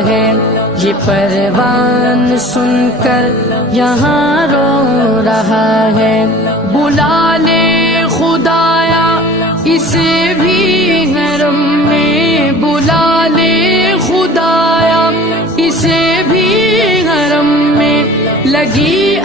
है। ये परवान सुनकर यहाँ रो रहा है। बुला ले खुदाया इसे भी हरम में, बुला ले खुदाया इसे भी हरम में। लगी